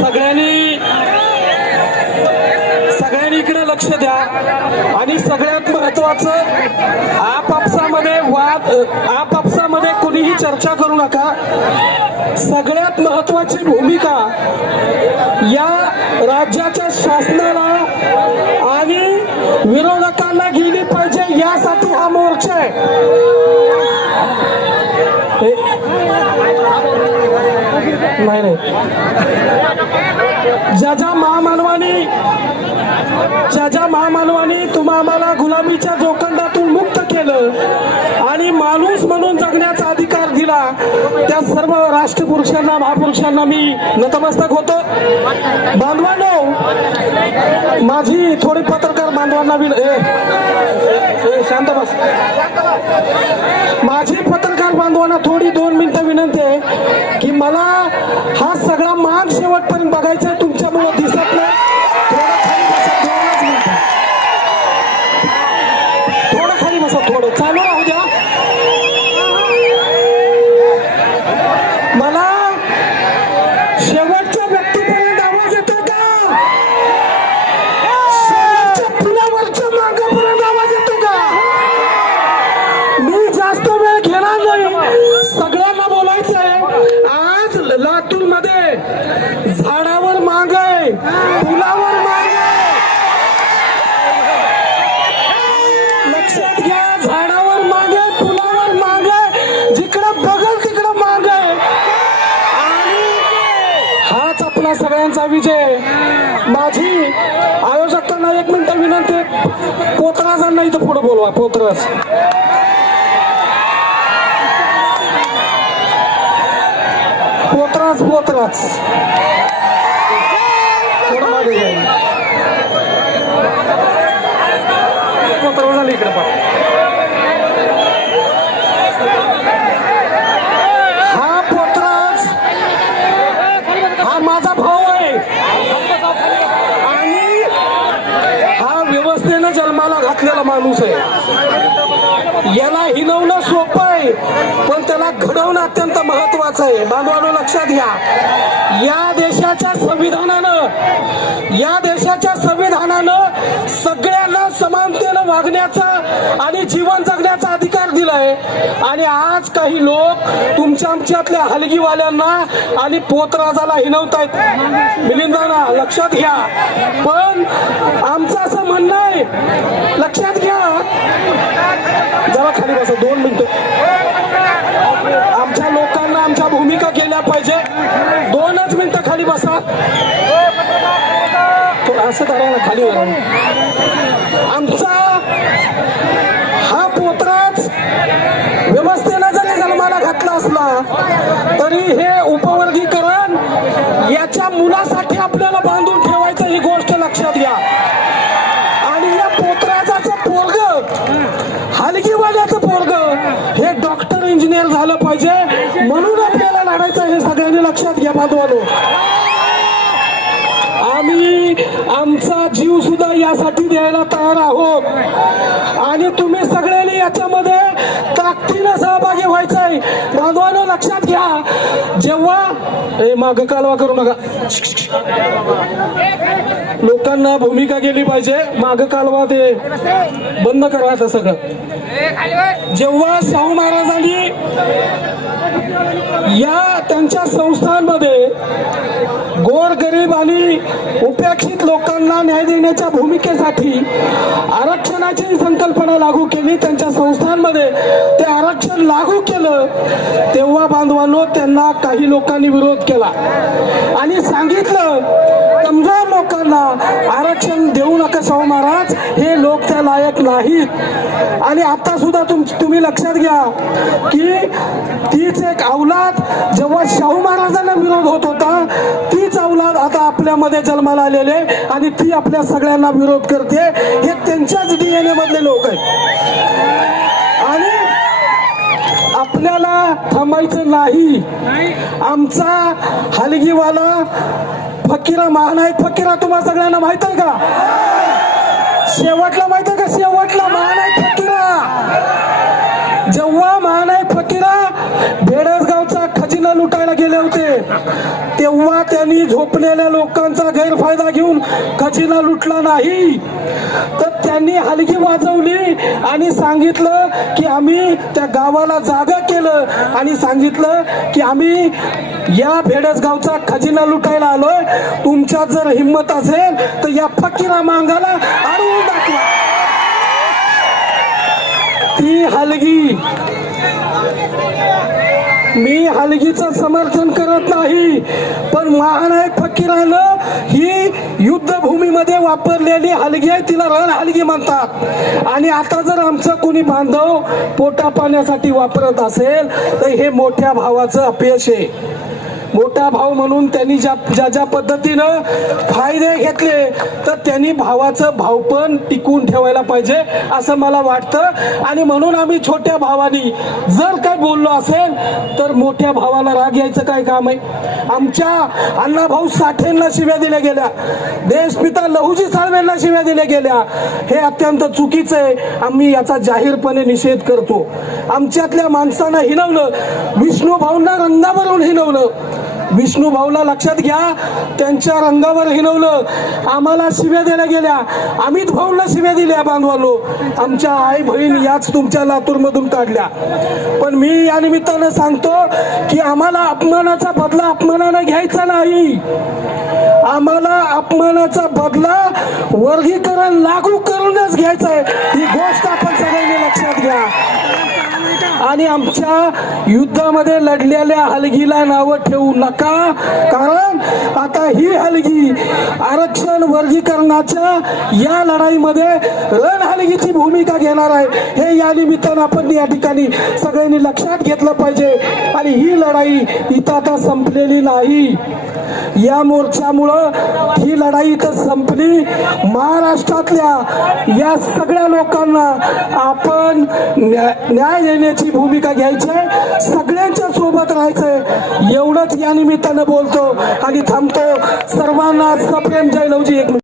सगळ्यांनी इकडे लक्ष द्या आणि सगळ्यात महत्वाचं आपापसामध्ये कोणीही चर्चा करू नका. सगळ्यात महत्वाची भूमिका या राज्याच्या शासनाला आणि विरोधकांना गेली पाहिजे, यासाठी हा मोर्चा आहे. नाही ज्या महामानवानी तुम्हा आम्हाला गुलामीच्या जोखंडातून मुक्त केलं आणि माणूस म्हणून जगण्याचा अधिकार दिला, त्या सर्व राष्ट्रपुरुषांना महापुरुषांना मी नतमस्तक होतो. बांधवांनो, माझी थोडी पत्रकार बांधवांना शांत बस. माझी पत्रकार बांधवांना थोडी 2 मिनिटं विनंती आहे की मला हा सगळा मान शेवटपर्यंत बघायचा आहे. तुमच्यामुळे दिसत नाही. थोडं खाली बसा, थोडं चालू राहू द्या. मला शेवटच्या व्यक्तीपर्यंत आवाज येतो का? शेवटच्या पुलावरच्या मागापर्यंत आवाज येतो का? मी जास्त वेळ घेणार नाही. सगळ्यांना बोलायचं आहे. आज लातूर मध्ये झाडावर माग आहे, पुलावर माग आहे. लक्षात घ्या, झाडावर माग आहे, पुलावर माग आहे, जिकडं बघल तिकडं माग आहे. आणि हाच आपला सगळ्यांचा विजय. माझी आयोजकांना 1 मिनिट विनंती, पोतराजांना इथं पुढे बोलवा. पोतराज थोडं मागे जाईल. पोतराजाला इकडे पहा. हा पोतराज हा माझा भाऊ आहे आणि हा व्यवस्थेनं जन्माला घातलेला माणूस आहे. याला हिनवणं सोपं आहे, पण त्याला घडवणं अत्यंत महत्वाचं आहे. बांधवांनो, लक्षात घ्या, या देशाच्या संविधानानं सगळ्यांना समानतेनं वागण्याचा आणि जीवन जगण्याचा अधिकार दिलाय. आणि आज काही लोक तुमच्या आमच्यातल्या हलगीवाल्यांना आणि पोतराजाला हिनवतायत. मिलिंदांना लक्षात घ्या, पण आमचं असं म्हणणं आहे, लक्षात घ्या. जरा खाली बसा 2 मिनिटं. आमच्या लोकांना आमच्या भूमिका केल्या पाहिजे. 2च मिनिटं खाली बसा. असं करा ना, खाली वरा. आमचा हा पोतराज व्यवस्थेनं जरी जन्माला घातला असला तरी हे उपवर्गीकरण याच्या मुलासाठी आपल्याला बांधून ठेवायचं, ही गोष्ट लक्षात घ्या. आणि या पोतराजाचं पोरग, हलगीवाल्याचं पोरग हे डॉक्टर इंजिनियर झालं पाहिजे, म्हणून आपल्याला लढायचं. हे सगळ्यांनी लक्षात घ्या बांधवांनो. आम्ही आमचा जीव सुद्धा यासाठी द्यायला तयार आहोत आणि तुम्ही सगळ्यांनी याच्यामध्ये ताकदीनं सहभागी व्हायचंय. बांधवांनो, लक्षात घ्या, जेव्हा माग कालवा करू नका. लोकांना भूमिका गेली पाहिजे. माग कालवा ते बंद करा. आता सगळं जेव्हा शाहू महाराजांनी या त्यांच्या संस्थांमध्ये गोरगरीब आणि उपेक्षित लोकांना न्याय देण्याच्या भूमिकेसाठी आरक्षणाची संकल्पना लागू केली, त्यांच्या संस्थांमध्ये ते आरक्षण लागू केलं, तेव्हा बांधवांनो त्यांना काही लोकांनी विरोध केला आणि सांगितलं कमजोर लोकांना आरक्षण देऊ नका शाहू महाराज, हे लोक त्या लायक नाहीत. आणि आता सुद्धा तुम्ही लक्षात घ्या की तीच एक अवलाद जेव्हा शाहू महाराजांना विरोध होत होता, तीच अवलाद आता आपल्यामध्ये जन्माला आलेले आणि ती आपल्या सगळ्यांना विरोध करते. हे त्यांच्याच DNA मधले लोक आहेत आणि आपल्याला थांबायचं नाही. आमचा हलगीवाला फकीरा महानायक फकीरा तुम्हा सगळ्यांना माहित आहे का? शेवटला माहित आहे का? शेवटला महानायक फकीरा, जेव्हा महानायक फकीरा बेडसगावचा खजिना लुटायला गेले होते तेव्हा त्यांनी झोपलेल्या लोकांचा गैरफायदा घेऊन खजिना लुटला नाही, तर त्यांनी हलगी वाजवली आणि सांगितलं की आम्ही त्या गावाला जागा केलं आणि सांगितलं की आम्ही या बेडसगावचा खजिना लुटायला आलोय, तुमच्यात जर हिंमत असेल तर या फकीरा मांगाला अडवून दाखवा. ती हलगी, मी हलगीचं समर्थन करत नाही, पण महानायक फकीरानं ही युद्धभूमीमध्ये वापरलेली हलगी आहे, तिला रण हलगी म्हणतात. आणि आता जर आमचं कोणी बांधव पोटा पाण्यासाठी वापरत असेल तर हे मोठ्या भावाचं अपयश आहे. मोठा भाऊ म्हणून त्यांनी ज्या पद्धतीनं फायदे घेतले तर त्यांनी भावाचं भावपण टिकून ठेवायला पाहिजे असं मला वाटतं. आणि म्हणून आम्ही छोट्या भावानी जर काय बोललो असेल तर मोठ्या भावाला राग यायचं काय काम आहे? आमच्या अण्णाभाऊ साठेंना शिव्या दिल्या गेल्या, देशपिता लहुजी साळवेंना शिव्या दिल्या गेल्या, हे अत्यंत चुकीचं आहे. आम्ही याचा जाहीरपणे निषेध करतो. आमच्यातल्या माणसांना हिणवलं, विष्णू भाऊंना रंगावरून हिणवलं, विष्णू भाऊला लक्षात घ्या, त्यांच्या रंगावर हिणवलं, आम्हाला शिव्या दिल्या गेल्या, अमित भाऊंना शिव्या दिल्या बांधवालो, आमच्या आई बहीण याच तुमच्या लातूर मधून काढल्या. पण मी या निमित्तानं सांगतो की आम्हाला अपमानाचा बदला अपमानानं घ्यायचा नाही, आम्हाला अपमानाचा बदला वर्गीकरण लागू करूनच घ्यायचा आहे. ही गोष्ट आपण सगळ्यांनी लक्षात घ्या. आणि आमच्या युद्धामध्ये लढलेल्या हलगीला नावं ठेवू नका, कारण आता ही हलगी आरक्षण वर्गीकरणाच्या या लढाईमध्ये रण हलगीची भूमिका घेणार आहे. हे या निमित्तानं आपण या ठिकाणी सगळ्यांनी लक्षात घेतलं पाहिजे. आणि ही लढाई इथं आता संपलेली नाही, या मोर्चामुळं ही लढाई इथं संपली. महाराष्ट्रातल्या या सगळ्या लोकांना आपण न्याय देण्याची भूमिका घ्यायची आहे, सगळ्यांच्या सोबत राहायचंय, एवढंच या निमित्तानं बोलतो आणि थांबतो. सर्वांना सप्रेम जय लवजी. एक